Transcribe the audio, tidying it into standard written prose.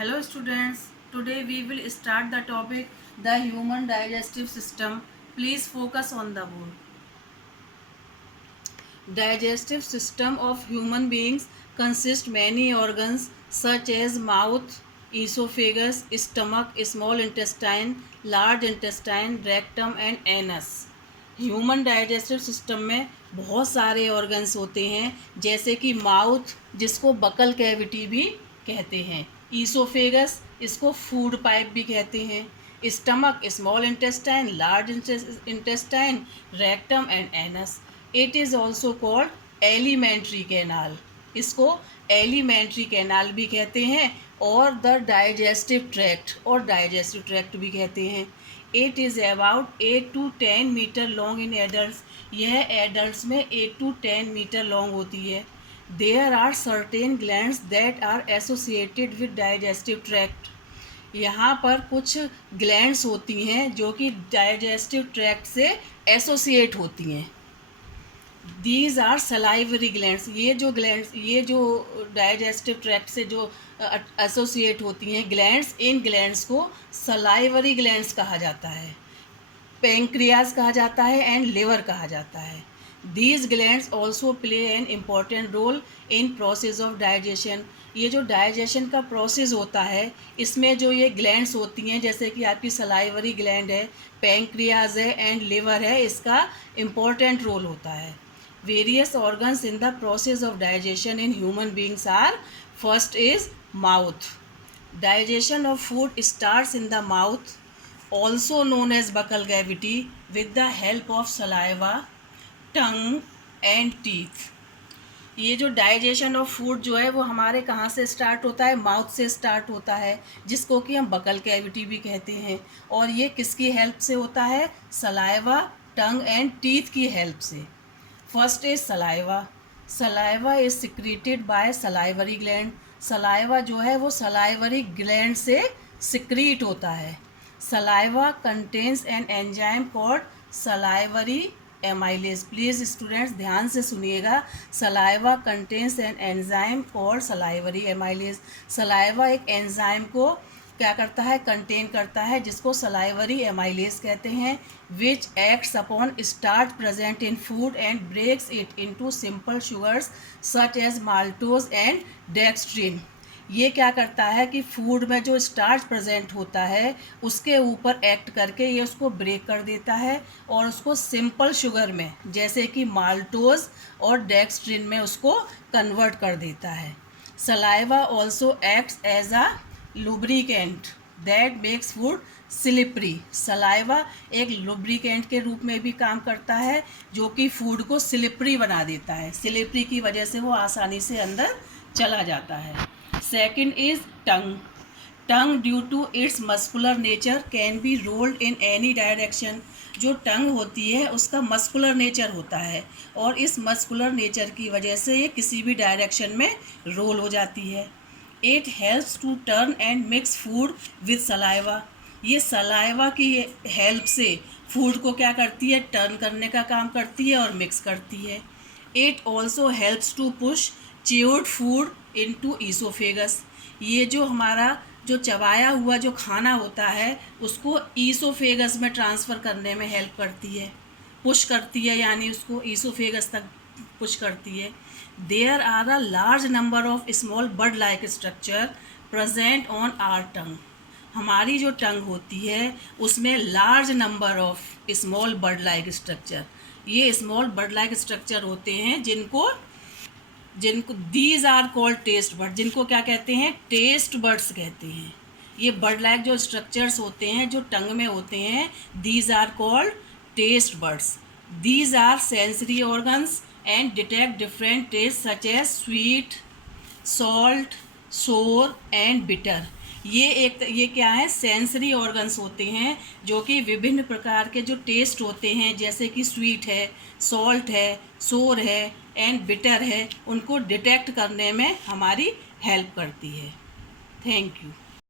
Hello students, today we will start the topic the human digestive system. Please focus on the word. Digestive system of human beings consists many organs such as mouth, esophagus, stomach, small intestine, large intestine, rectum and anus. Human digestive system में बहुत सारे organs होते हैं, जैसे कि mouth जिसको buccal cavity भी कहते हैं, ईसोफेगस इसको फूड पाइप भी कहते हैं, stomach small intestine, large intestine, rectum and anus. It is also called alimentary canal. इसको एलिमेंट्री कैनाल भी कहते हैं और द डाइजेस्टिव ट्रैक्ट और डाइजेस्टिव ट्रैक्ट भी कहते हैं. It is about 8 to 10 metre long in adults. यह एडल्ट्स में 8 to 10 मीटर लॉन्ग होती है. There are certain glands that are associated with digestive tract. यहाँ पर कुछ ग्लैंड्स होती हैं जो कि डाइजेस्टिव ट्रैक्ट से एसोसिएट होती हैं. These are salivary glands. ये जो डाइजेस्टिव ट्रैक्ट से जो एसोसिएट होती हैं ग्लैंड्स, इन ग्लैंड्स को सलाइवरी ग्लैंड्स कहा जाता है, पेंक्रियाज कहा जाता है एंड लिवर कहा जाता है. These glands also play an important role in process of digestion. ये जो डाइजेशन का प्रोसेस होता है इसमें जो ये ग्लैंड्स होती हैं, जैसे कि आपकी सलाइवरी ग्लैंड है, पेंक्रियाज है एंड लिवर है, इसका इम्पॉर्टेंट रोल होता है. Various organs in the process of digestion in human beings are: first is mouth. Digestion of food starts in the mouth, also known as buccal cavity, with the help of saliva, tongue and teeth. ये जो digestion of food जो है वो हमारे कहाँ से start होता है? माउथ से स्टार्ट होता है, जिसको कि हम बकल कैविटी भी कहते हैं. और ये किसकी हेल्प से होता है? सलाइवा, टंग एंड टीथ की हेल्प से. First is saliva. Saliva is secreted by salivary gland. Saliva जो है वो सलाइवरी ग्लैंड से सिक्रीट होता है. Saliva contains an enzyme called salivary amylase. Please students ध्यान से सुनिएगा. Saliva contains an enzyme called salivary amylase. Saliva एक एंजाइम को क्या करता है? कंटेन करता है, जिसको सलाइवरी एमाइलेज कहते हैं, which acts upon starch present in food and breaks it into simple sugars such as maltose and dextrin. ये क्या करता है कि फूड में जो स्टार्च प्रेजेंट होता है उसके ऊपर एक्ट करके ये उसको ब्रेक कर देता है और उसको सिंपल शुगर में, जैसे कि माल्टोज और डेक्सट्रिन में, उसको कन्वर्ट कर देता है. Saliva also acts as a lubricant that makes food slippery. Saliva एक लुब्रिकेंट के रूप में भी काम करता है जो कि फूड को स्लिपरी बना देता है. स्लिपरी की वजह से वो आसानी से अंदर चला जाता है. Second is tongue. Tongue due to its muscular nature can be rolled in any direction. जो टंग होती है उसका मस्कुलर नेचर होता है और इस मस्कुलर नेचर की वजह से ये किसी भी डायरेक्शन में रोल हो जाती है. It helps to turn and mix food with saliva. ये सलाइवा की हेल्प से फूड को क्या करती है? टर्न करने का काम करती है और मिक्स करती है. It also helps to push chewed food into oesophagus. ये जो हमारा जो चबाया हुआ जो खाना होता है उसको ईसोफेगस में ट्रांसफ़र करने में हेल्प करती है, पुश करती है, यानी उसको ईसोफेगस तक पुश करती है. There are a large number of small bud like structure present on our tongue. हमारी जो टंग होती है उसमें large number of small bud like structure, ये स्मॉल बर्ड लाइक स्ट्रक्चर होते हैं जिनको these are called taste bud. जिनको क्या कहते हैं? टेस्ट बर्ड्स कहते हैं. ये बर्ड लाइक जो स्ट्रक्चर्स होते हैं जो टंग में होते हैं, these are called taste buds. These are sensory organs and detect different tastes such as sweet, salt, sour and bitter. ये क्या है? सेंसरी ऑर्गन्स होते हैं जो कि विभिन्न प्रकार के जो टेस्ट होते हैं, जैसे कि स्वीट है, सॉल्ट है, सोर है एंड बिटर है, उनको डिटेक्ट करने में हमारी हेल्प करती है. Thank you.